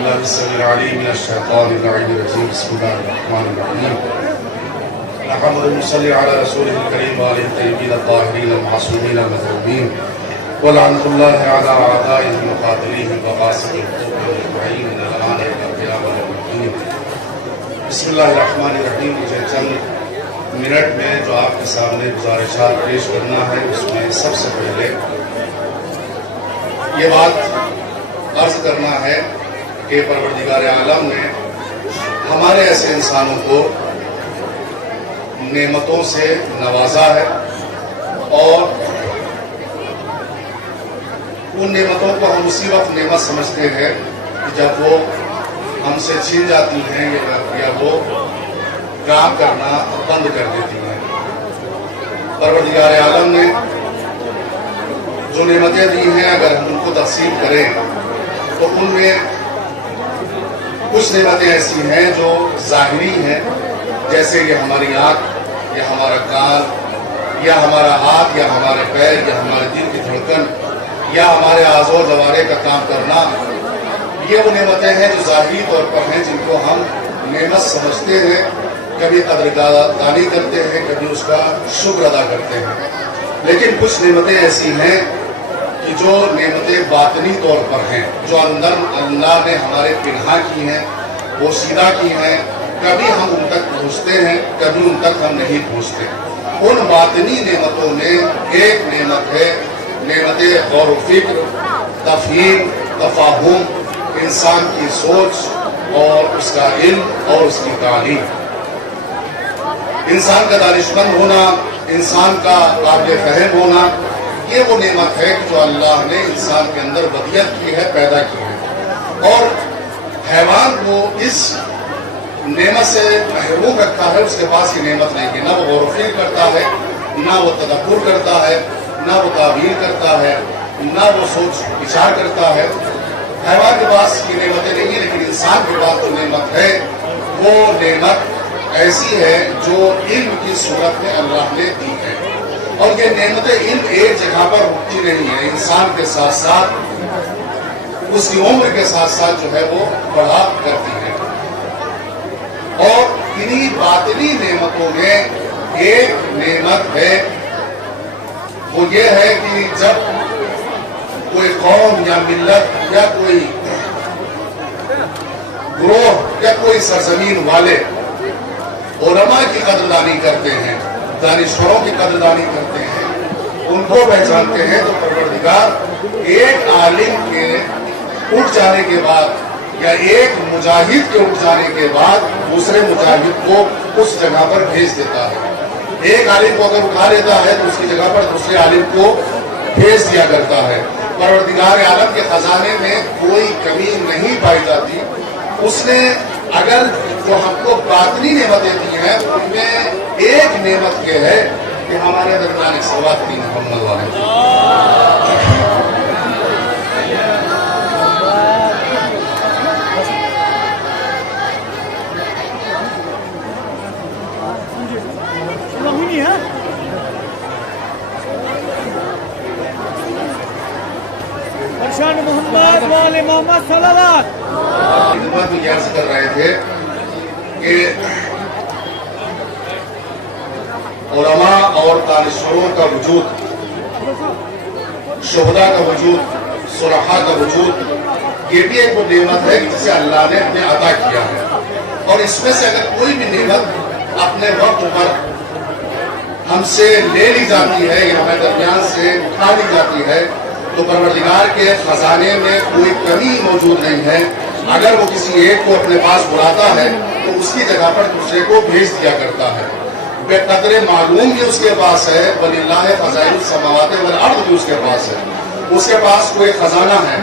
بالله السميع العليم من الشيطان اللعين الرجيم بسم الله الرحمن الرحيم الحمد لله صلى على رسوله الكريم وآله الطيبين الطاهرين المعصومين المظلومين ولعنة الله على أعدائه المقاتلين وقاسد القوم أجمعين من الآن إلى قيام يوم الدين بسم الله الرحمن الرحيم مجھے چند منٹ میں جو آپ کے سامنے گزارشات پیش کرنا ہے اس میں سب سے پہلے یہ بات عرض کرنا ہے کہ پروردگار عالم نے ہمارے ایسے انسانوں کو نعمتوں سے نوازا ہے اور ان نعمتوں کو ہم اسی وقت نعمت سمجھتے ہیں کہ جب وہ ہم سے چھین جاتی ہیں یا وہ کام کرنا بند کر دیتی ہیں۔ پروردگار عالم نے جو نعمتیں دی ہیں اگر ہم ان کو تقسیم کریں تو ان میں کچھ نعمتیں ایسی ہیں جو ظاہری ہیں، جیسے یہ ہماری آنکھ یا ہمارا کان یا ہمارا ہاتھ یا ہمارے پیر یا ہمارے دل کی دھڑکن یا ہمارے اعضاء و جوارح کا کام کرنا، یہ وہ نعمتیں ہیں جو ظاہری طور پر ہیں جن کو ہم نعمت سمجھتے ہیں، کبھی قدردانی کرتے ہیں، کبھی اس کا شکر ادا کرتے ہیں۔ لیکن کچھ نعمتیں ایسی ہیں کہ جو نعمتیں باطنی طور پر ہیں، جو اندر اللہ نے ہمارے پنہا کی ہیں، وہ سیدھا کی ہیں، کبھی ہم ان تک پہنچتے ہیں، کبھی ان تک ہم نہیں پہنچتے۔ ان باطنی نعمتوں میں ایک نعمت ہے نعمت غور و فکر، تفہیم، تفاہم، انسان کی سوچ اور اس کا علم اور اس کی تعلیم۔ انسان کا دانشمند ہونا، انسان کا قابل فہم ہونا، یہ وہ نعمت ہے جو اللہ نے انسان کے اندر بدیت کی ہے، پیدا کی ہے۔ اور حیوان کو اس نعمت سے محروم رکھا ہے، اس کے پاس یہ نعمت نہیں ہے، نہ وہ غور و فکر کرتا ہے، نہ وہ تدبر کرتا ہے، نہ وہ تعبیر کرتا ہے، نہ وہ سوچ وچار کرتا ہے۔ حیوان کے پاس یہ نعمتیں نہیں ہیں، لیکن انسان کے پاس جو نعمت ہے وہ نعمت ایسی ہے جو علم کی صورت میں اللہ نے دی ہے۔ اور یہ نعمت علم ایک جگہ پر رکتی نہیں ہے، انسان کے ساتھ ساتھ اس کی عمر کے ساتھ ساتھ جو ہے وہ بڑھا کرتی ہے۔ اور انہی باطنی نعمتوں میں ایک نعمت ہے، وہ یہ ہے کہ جب کوئی قوم یا ملت یا کوئی گروہ یا کوئی سرزمین والے علماء کی قدردانی کرتے ہیں، دانشوروں کی قدردانی کرتے ہیں، ان کو پہچانتے ہیں، تو پروردگار ایک عالم کے اٹھ جانے کے بعد یا ایک مجاہد کے اٹھ جانے کے بعد دوسرے مجاہد کو اس جگہ پر بھیج دیتا ہے۔ ایک عالم کو اگر اٹھا لیتا ہے تو اس کی جگہ پر دوسرے عالم کو بھیج دیا کرتا ہے۔ پروردگار عالم کے خزانے میں کوئی کمی نہیں پائی جاتی۔ اس نے اگر جو ہم کو باطنی نعمتیں دی ہیں ان میں ایک نعمت یہ ہے کہ ہمارے درمیان ایک صلوات کی محمد والے محمد والے محمد صلوات خدمت میں یہ عرض کر رہے تھے کہ علماء اور دانشوروں کا وجود، شہداء کا وجود، صلحاء کا وجود، یہ بھی ایک وہ نعمت ہے جسے اللہ نے ہمیں عطا کیا ہے۔ اور اس میں سے اگر کوئی بھی نعمت اپنے وقت پر ہم سے لے لی جاتی ہے یا ہمارے درمیان سے اٹھا لی جاتی ہے تو پروردگار کے خزانے میں کوئی کمی موجود نہیں ہے۔ اگر وہ کسی ایک کو اپنے پاس بلاتا ہے تو اس کی جگہ پر دوسرے کو بھیج دیا کرتا ہے۔ بے قدر معلوم بھی اس کے پاس ہے، وَلِلَّهِ خَزَائِنُ السَّمَاوَاتِ وَالْأَرْضِ بھی اس کے پاس ہے، اس کے پاس کوئی خزانہ ہے۔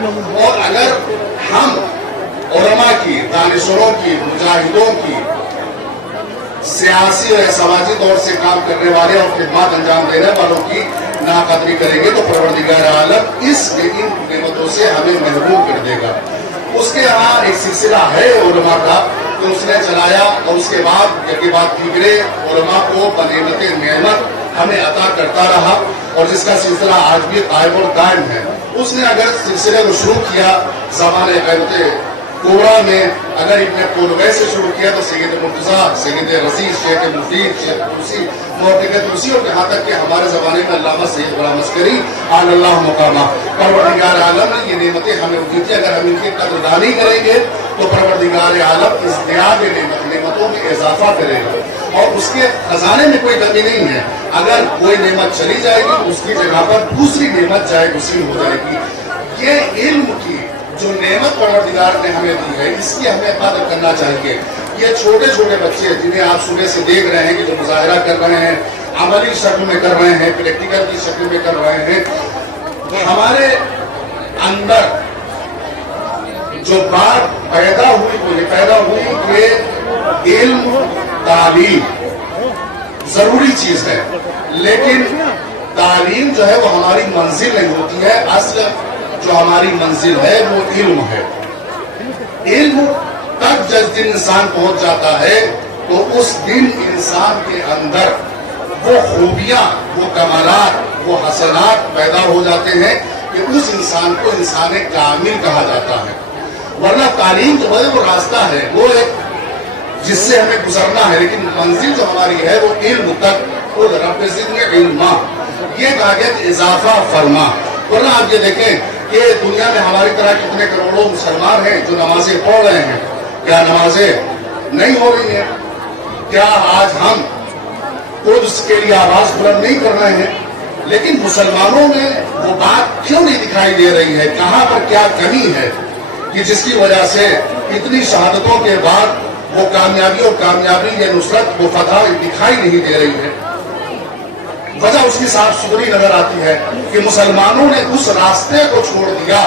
اور اگر ہم علماء کی، دانشوروں کی، مجاہدوں کی، سیاسی اور سماجی طور سے کام کرنے والے اور خدمات انجام دینے والوں کی ناقدری کریں گے تو پروردگار عالم ان نعمتوں سے ہمیں محروم کر دے گا۔ اس کے یہاں ایک سلسلہ ہے علماء کا تو اس نے چلایا، اور اس کے بعد دیگرے علماء کو بنعمت نعمت ہمیں عطا کرتا رہا، اور جس کا سلسلہ آج بھی قائم اور دائم ہے۔ اس نے اگر سلسلے کو شروع کیا زمانے قیمت कोबरा में अगर इब्न कोलवे से शुरू किया तो सैयद मुर्तजा, सैयद रजीज, शेख मुफीद, शेख तुसी, मुहक्किक तुसी और यहाँ तक कि हमारे ज़माने में अल्लामा सैयद गुलाम अस्करी आलल्लाह मुकामा। परवरदिगार आलम ने ये नेमतें हमें दी थी, अगर हम इनकी कदरदानी करेंगे तो परवरदिगार आलम इज़्तियाद नेमतों में इजाफा करेगा और उसके खजाने में कोई कमी नहीं है। अगर कोई नेमत चली जाएगी तो उसकी जगह पर दूसरी नेमत जाए गुसील हो जाएगी। ये इल्म की जो नेमत परवरदिगार ने हमें दी है, इसकी हमें कदर करना चाहिए। ये छोटे छोटे बच्चे जिन्हें आप सुबह से देख रहे हैं कि जो मुजाहिरा कर रहे हैं, अमली शक्ल में कर रहे हैं, प्रैक्टिकल की शक्ल में कर रहे हैं, हमारे अंदर जो बात पैदा हुई वो ये पैदा हुई कि इल्म तालीम जरूरी चीज है, लेकिन तालीम जो है वो हमारी मंजिल नहीं होती है। असल जो हमारी मंजिल है वो इल्म है। इल्म तक जिस दिन इंसान पहुंच जाता है तो उस दिन इंसान के अंदर वो खूबियां, वो कमालात, वो हसनात पैदा हो जाते हैं कि उस इंसान को इंसान कामिल कहा जाता है। वरना तालीम जो है वो रास्ता है, वो एक जिससे हमें गुजरना है, लेकिन मंजिल जो हमारी है वो इल्म तक। खुद रब ज़िदनी इल्मा, ये कहा गया कि इजाफा फरमा। वरना आप ये देखें कि दुनिया में हमारी तरह कितने करोड़ों मुसलमान हैं जो नमाजें पढ़ रहे हैं, क्या नमाजें नहीं हो रही हैं? क्या आज हम खुद उसके लिए आवाज बुलंद नहीं कर रहे हैं? लेकिन मुसलमानों में वो बात क्यों नहीं दिखाई दे रही है? कहां पर क्या कमी है कि जिसकी वजह से इतनी शहादतों के बाद वो कामयाबी और कामयाबी या नुसरत वो फतह दिखाई नहीं दे रही है? वजह उसकी साफ सुथरी नजर आती है कि मुसलमानों ने उस रास्ते को छोड़ दिया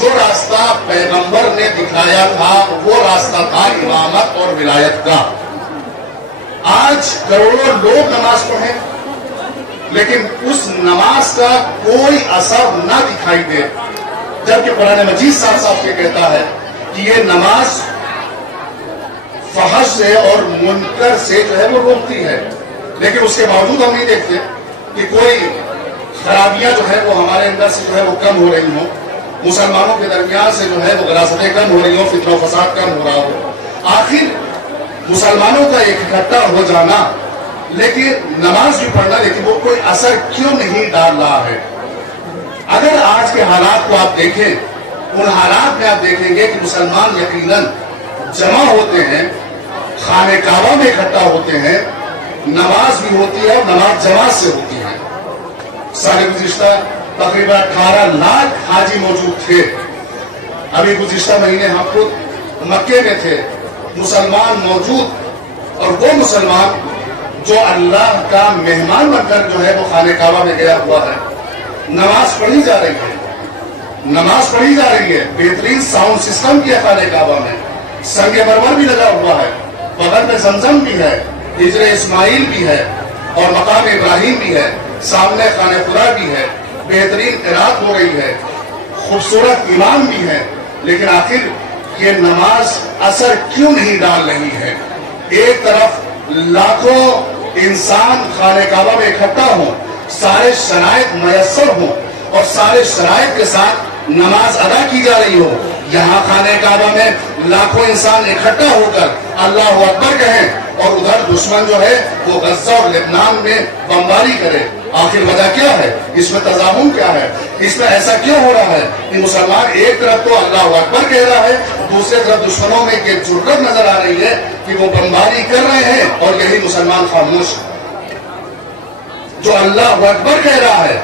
जो रास्ता पैगंबर ने दिखाया था। वो रास्ता था इमामत और विलायत का। आज करोड़ों लोग नमाज पढ़े, लेकिन उस नमाज का कोई असर न दिखाई दे, जबकि कुरान मजीद साफ साफ ये कहता है कि ये नमाज फहश से और मुनकर से जो है वो रोकती है। लेकिन उसके बावजूद हम नहीं देखते कि कोई खराबियां जो है वो हमारे अंदर से जो है वो कम हो रही हो, मुसलमानों के दरमियान से जो है वो गरासतें कम हो रही हो, फितना फसाद कम हो रहा हो। आखिर मुसलमानों का एक इकट्ठा हो जाना, लेकिन नमाज भी पढ़ना, लेकिन वो कोई असर क्यों नहीं डाल रहा है? अगर आज के हालात को आप देखें, उन हालात में आप देखेंगे कि मुसलमान यकीनन जमा होते हैं, खाने काबा में इकट्ठा होते हैं, नमाज भी होती है और नमाज जमात से होती है। साल गुज़िश्ता तकरीबन 18 लाख हाजी मौजूद थे। अभी गुज़िश्ता महीने हम खुद मक्के में थे, मुसलमान मौजूद, और वो मुसलमान जो अल्लाह का मेहमान बनकर जो है वो खाने काबा में गया हुआ है। नमाज पढ़ी जा रही है, नमाज पढ़ी जा रही है, बेहतरीन साउंड सिस्टम किया खाने काबा में, संगे मरमर भी लगा हुआ है, बगल में जमजम भी है, हिजरे इस्माइल भी है और मकाम इब्राहिम भी है, सामने खाने खुदा भी है, बेहतरीन क़िरात हो रही है, खूबसूरत इमाम भी है। लेकिन आखिर ये नमाज असर क्यों नहीं डाल रही है? एक तरफ लाखों इंसान खाने काबा में इकट्ठा हों, सारे शराइत मयस्सर हों और सारे शराइत के साथ नमाज अदा की जा रही हो, यहाँ खाने काबा में लाखों इंसान इकट्ठा होकर अल्लाह अकबर कहें और उधर दुश्मन जो है वो गज़ा और लेबनान में बमबारी करे। आखिर वजह क्या है? इसमें तज़ामुन क्या है? इसमें ऐसा क्यों हो रहा है कि मुसलमान एक तरफ तो अल्लाह अकबर कह रहा है, दूसरे तरफ दुश्मनों में ये जुर्रत नजर आ रही है कि वो बमबारी कर रहे हैं और यही मुसलमान खामोश। जो अल्लाह अकबर कह रहा है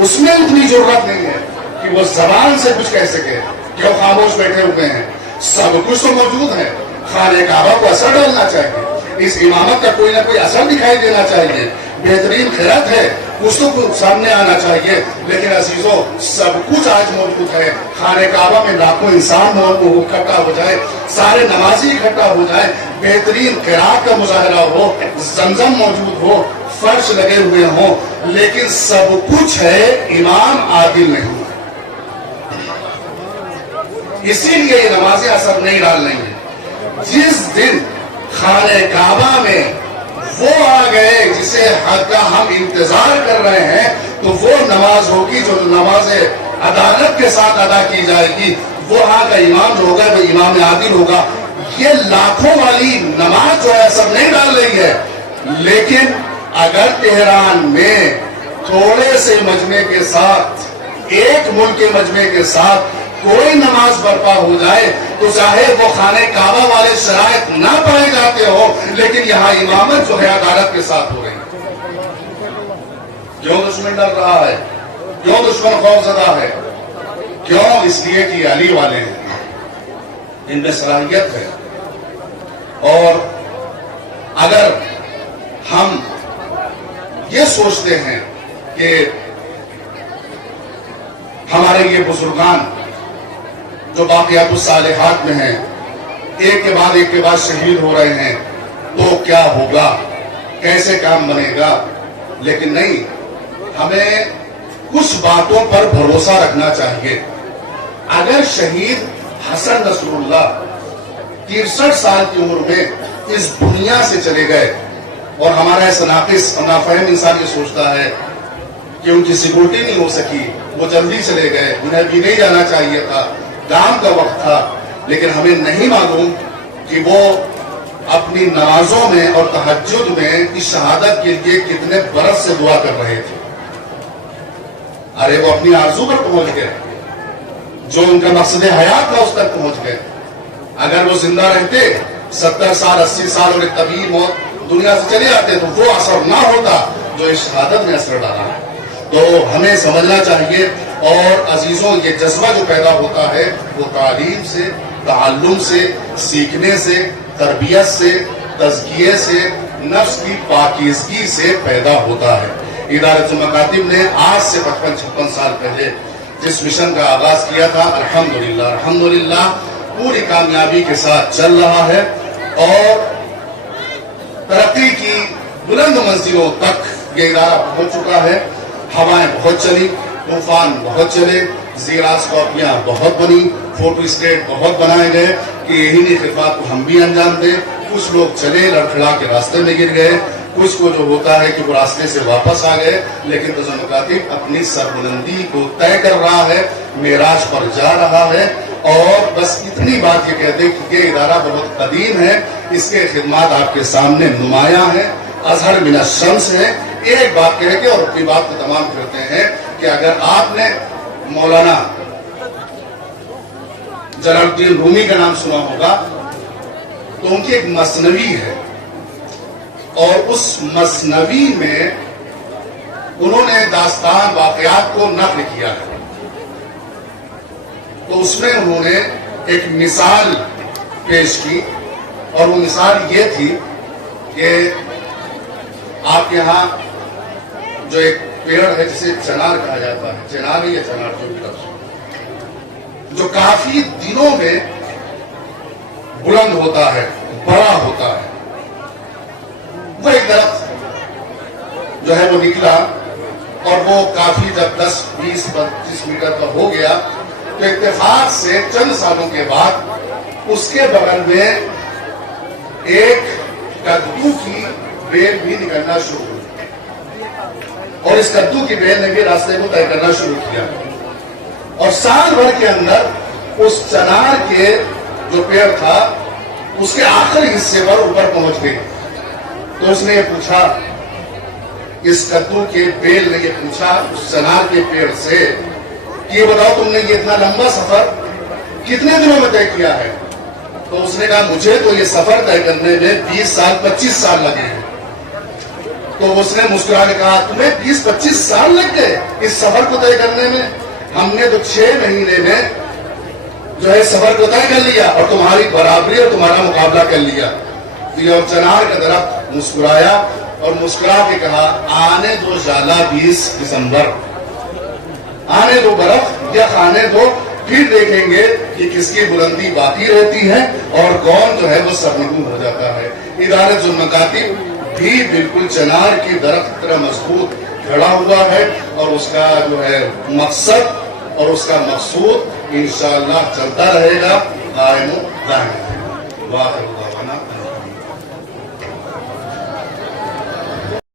उसमें उतनी जुर्रत नहीं है कि वो जबान से कुछ कह सके, क्यों खामोश बैठे हुए हैं? सब कुछ तो मौजूद है, खाने काबा को असर डालना चाहिए, इस इमामत का कोई ना कोई असर दिखाई देना चाहिए, बेहतरीन खैरत है, कुछ तो सामने आना चाहिए। लेकिन अजीजों, सब कुछ आज मौजूद है, खाने काबा में लाखों इंसान इकट्ठा हो जाए, सारे नमाजी इकट्ठा हो जाए, बेहतरीन खैरात का मुजाहरा हो, जमजम मौजूद हो, फर्श लगे हुए हों, लेकिन सब कुछ है, इमाम आदिल नहीं। इसीलिए ये नमाजें असर नहीं डाल रही है। जिस दिन खाने काबा में वो आ गए जिसे हक का हम इंतजार कर रहे हैं, तो वो नमाज होगी जो नमाज अदालत के साथ अदा की जाएगी। वो वहां का इमाम जो होगा वो इमाम इमाम आदिल होगा। ये लाखों वाली नमाज जो है असर नहीं डाल रही है, लेकिन अगर तेहरान में थोड़े से मजमे के साथ, एक मुल्क के मजमे के साथ कोई नमाज बर्पा हो जाए तो चाहे वो खाने काबा वाले शराइत ना पाए जाते हो, लेकिन यहाँ इमामत जो है अदालत के साथ हो रही है। क्यों दुश्मन डर रहा है? क्यों दुश्मन खौफजदा है? क्यों? इसलिए कि अली वाले हैं, इनमें सलाहियत है। और अगर हम ये सोचते हैं कि हमारे ये बुजुर्गान जो बाक़ियातुस सालिहात में हैं, एक के बाद शहीद हो रहे हैं, तो क्या होगा, कैसे काम बनेगा? लेकिन नहीं, हमें कुछ बातों पर भरोसा रखना चाहिए। अगर शहीद हसन नसरुल्लाह 63 साल की उम्र में इस दुनिया से चले गए और हमारा ऐसा नाकिस और नाफहम इंसान ये सोचता है कि उनकी सिक्योरिटी नहीं हो सकी, वो जल्दी चले गए, उन्हें भी नहीं जाना चाहिए था, काम का वक्त था, लेकिन हमें नहीं मालूम कि वो अपनी नमाजों में और तहज्जुद में इस शहादत के लिए कितने बरस से दुआ कर रहे थे। अरे वो अपनी आरज़ू पर पहुंच गए, जो उनका मकसद हयात था उस तक पहुंच गए। अगर वो जिंदा रहते 70 साल 80 साल और एक तबीब मौत दुनिया से चले आते तो वो असर ना होता जो इस शहादत में असर डाला है। तो हमें समझना चाहिए। और अजीजों, ये जज्बा जो पैदा होता है वो तालीम से, ताल्लुम से, सीखने से, तरबियत से, तज़किये से, नफ्स की पाकीज़गी से पैदा होता है। इदारतुल मकातिब ने आज से 55-56 साल पहले जिस मिशन का आगाज किया था, अल्हम्दुलिल्लाह पूरी कामयाबी के साथ चल रहा है और तरक्की की बुलंद मंजिलों तक ये इदारा पहुंच चुका है। हवाएं बहुत चली, तूफान बहुत चले, ज़ीरास कॉपियां बहुत बनी, फोटो स्टेट बहुत बनाए गए कि यही नहीं खिदमत को हम भी अंजाम दें। कुछ लोग चले लड़खड़ा के रास्ते में गिर गए, कुछ को जो होता है कि वो रास्ते से वापस आ गए, लेकिन रज़ा मुकातिब अपनी सरबुलंदी को तय कर रहा है, मेराज पर जा रहा है। और बस इतनी बात ये कहते कि ये इदारा बहुत कदीम है, इसके खिदमात आपके सामने नुमायां है, अजहर मिन अश-शम्स है। एक बात कह के और अपनी बात को तमाम करते हैं कि अगर आपने मौलाना जलालुद्दीन रूमी का नाम सुना होगा तो उनकी एक मसनवी है और उस मसनवी में उन्होंने दास्तान वाक़यात को नक़ल किया है। तो उसमें उन्होंने एक मिसाल पेश की और वो मिसाल ये थी कि आपके यहाँ जो एक पेड़ है जिसे चनार कहा जाता है, चनार या चनार जो भी लफ्ज़, जो काफी दिनों में बुलंद होता है, बड़ा होता है। वो एक दरख्त जो है वो निकला और वो काफी जब 10, 20, 25 मीटर का हो गया तो इत्तेफाक से चंद सालों के बाद उसके बगल में एक कद्दू की बेल भी निकलना शुरू हुई और इस कद्दू की बेल ने भी रास्ते को तय करना शुरू किया और साल भर के अंदर उस चनार के जो पेड़ था उसके आखिरी हिस्से पर ऊपर पहुंच गई। तो उसने ये पूछा, इस कद्दू के बेल ने ये पूछा उस चनार के पेड़ से कि ये बताओ तुमने ये इतना लंबा सफर कितने दिनों में तय किया है? तो उसने कहा मुझे तो ये सफर तय करने में 20 साल 25 साल लगे हैं। तो उसने मुस्कुरा के कहा तुम्हें 20-25 साल लग गए इस सफर को तय करने में? हमने तो 6 महीने में जो है सफर को तय कर लिया और तुम्हारी बराबरी और तुम्हारा मुकाबला कर लिया। तो ये चनार का दरख्त मुस्कुराया और मुस्कुरा के कहा आने दो जाला 20 दिसंबर, आने दो बर्फ या खाने दो, फिर देखेंगे कि किसकी बुलंदी बाकी रहती है और कौन जो है वो सरनगू हो जाता है। इदारतुल मकातिब भी बिल्कुल चनार की दरख्त तरह मजबूत खड़ा हुआ है और उसका जो है मकसद और उसका मकसूद इंशाअल्लाह चलता रहेगा।